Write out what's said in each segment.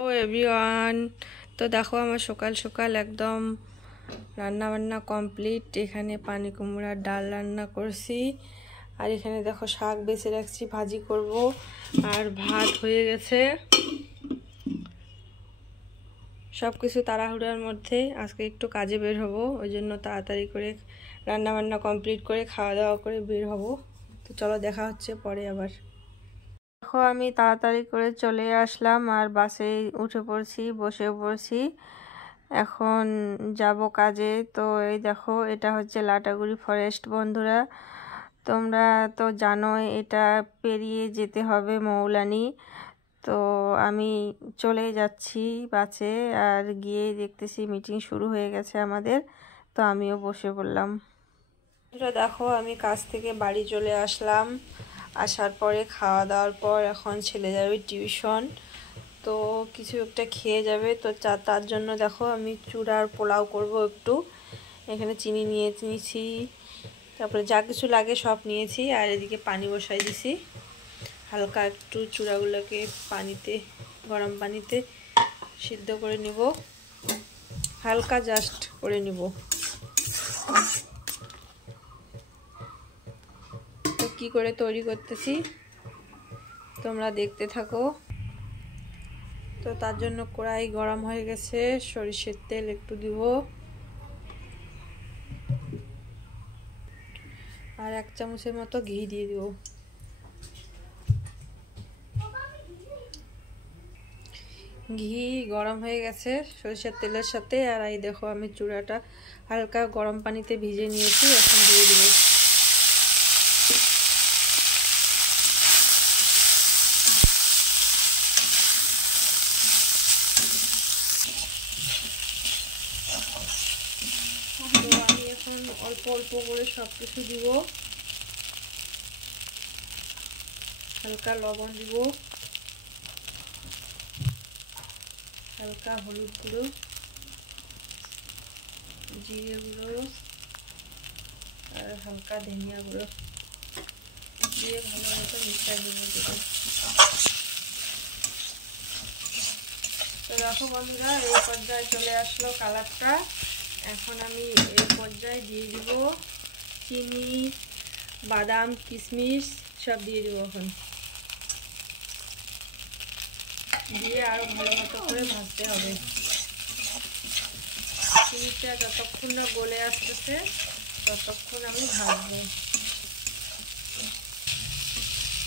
ও everyone, তো দেখো আমার সকাল সকাল একদম রান্না বান্না কমপ্লিট। এখানে পানি কুমড়ার ডাল রান্না করছি, আর এখানে দেখো শাক বেছে রাখছি, ভাজি করব, আর ভাত হয়ে গেছে। সব কিছু তাড়াহুড়ার মধ্যে আজকে একটু কাজে বের হব, ওই জন্য তাড়াতাড়ি করে রান্না বান্না কমপ্লিট করে খাওয়া দাওয়া করে বের হব। তো চলো দেখা হচ্ছে পরে আবার। দেখো আমি তাড়াতাড়ি করে চলে আসলাম আর বাসে উঠে পড়ছি, বসে পড়ছি। এখন যাব কাজে। তো এই দেখো এটা হচ্ছে লাটাগুড়ি ফরেস্ট। বন্ধুরা তোমরা তো জানোই এটা পেরিয়ে যেতে হবে মৌলানি। তো আমি চলে যাচ্ছি বাসে, আর গিয়ে দেখতেছি মিটিং শুরু হয়ে গেছে আমাদের। তো আমিও বসে পড়লাম। দেখো আমি কাজ থেকে বাড়ি চলে আসলাম। আসার পরে খাওয়া দাওয়ার পর এখন ছেলে যাবে টিউশন, তো কিছু একটা খেয়ে যাবে। তো তার জন্য দেখো আমি চূড়ার পোলাও করব একটু। এখানে চিনি নিয়ে নিয়েছি, তারপরে যা কিছু লাগে সব নিয়েছি, আর এদিকে পানি বসাই দিছি। হালকা একটু চূড়াগুলোকে পানিতে, গরম পানিতে সিদ্ধ করে নিব, হালকা জাস্ট করে নিব। তো কি করে তৈরি করতেছি তোমরা দেখতে থাকো। তো তার জন্য কড়াই গরম হয়ে গেছে, সরিষার তেল একটু দিব, আর 1 চামচের মতো ঘি দিয়ে দিব। ঘি গরম হয়ে গেছে সরিষার তেলের সাথে, আর এই দেখো আমি চূড়াটা হালকা গরম পানিতে ভিজে নিয়েছি, এখন দিয়ে দিব। তো আমি এখন অল্প অল্প করে সব কিছু দিব। হালকা লবণ দিব, হালকা হলুদ গুঁড়ো, জিরে গুঁড়ো, আর হালকা ধনিয়া গুঁড়ো দিয়ে ভালো মতো মিশিয়ে দেবো। তো দেখো বন্ধুরা এই পর্যায়ে চলে আসলো কালারটা। এখন আমি এই পর্যায়ে দিয়ে দিব চিনি, বাদাম, কিশমিশ সব দিয়ে দিব। এখন দিয়ে আরো ভালো মতো করে ভাজতে হবে। চিনিটা যতক্ষণ না গলে আসতেছে ততক্ষণ আমি ভাজবো।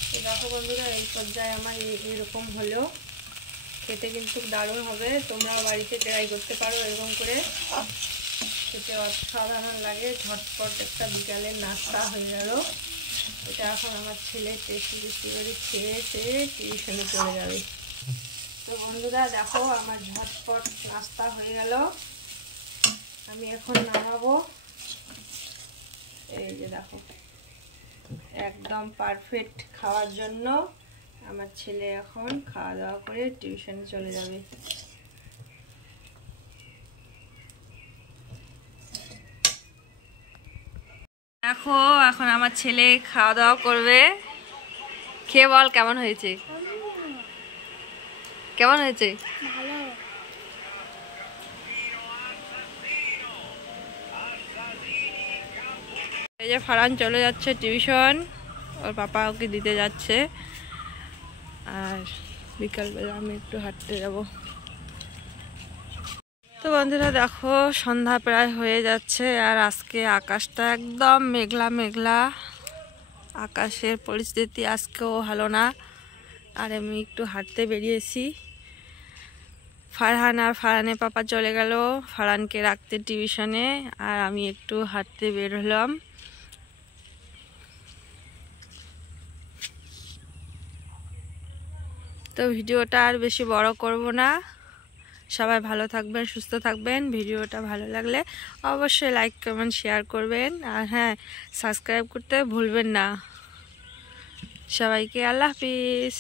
তো দেখো বন্ধুরা এই পর্যায়ে আমার এরকম হলো, খেতে কিন্তু দারুণ হবে। তোমরা বাড়িতে ট্রাই করতে পারো এরকম করে, খেতে অসাধারণ লাগে। ঝটপট একটা বিকালের নাস্তা হয়ে গেল। এটা এখন আমার ছেলে টেস্টি টেস্টি করে খেয়ে টিউশনে চলে যাবে। তো বন্ধুরা দেখো আমার ঝটপট নাস্তা হয়ে গেল, আমি এখন নামাবো। এই যে দেখো একদম পারফেক্ট খাওয়ার জন্য। আমার ছেলে এখন খাওয়া দাওয়া করে টিউশনে চলে যাবে। দেখো এখন আমার ছেলে খাওয়া দাওয়া করবে। খেয়ে বল কেমন হয়েছে, কেমন হয়েছে? এই যে ফারহান চলে যাচ্ছে টিউশন, ওর পাপা ওকে দিতে যাচ্ছে, আর বিকালবেলা আমি একটু হাঁটতে যাব। তো বন্ধুরা দেখো সন্ধ্যা প্রায় হয়ে যাচ্ছে, আর আজকে আকাশটা একদম মেঘলা মেঘলা। আকাশের পরিস্থিতি আজকেও ভালো না। আর আমি একটু হাঁটতে বেরিয়েছি। ফারহান আর ফারহানের পাপা চলে গেল ফারহানকে রাখতে টিউশনে, আর আমি একটু হাঁটতে বের হলাম। তো ভিডিওটা আর বেশি বড় করব না। সবাই ভালো থাকবেন, সুস্থ থাকবেন। ভিডিওটা ভালো লাগলে অবশ্যই লাইক কমেন্ট শেয়ার করবেন, আর হ্যাঁ সাবস্ক্রাইব করতে ভুলবেন না। সবাইকে আল্লাহ হাফিজ।